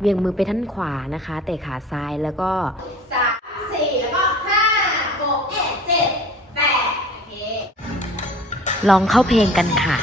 เวียงมือไปท่านขวานะคะเตะขาซ้ายแล้วก็สามสี่แล้วก็ห้าหกเจ็ดแปดโอเคลองเข้าเพลงกันค่ะ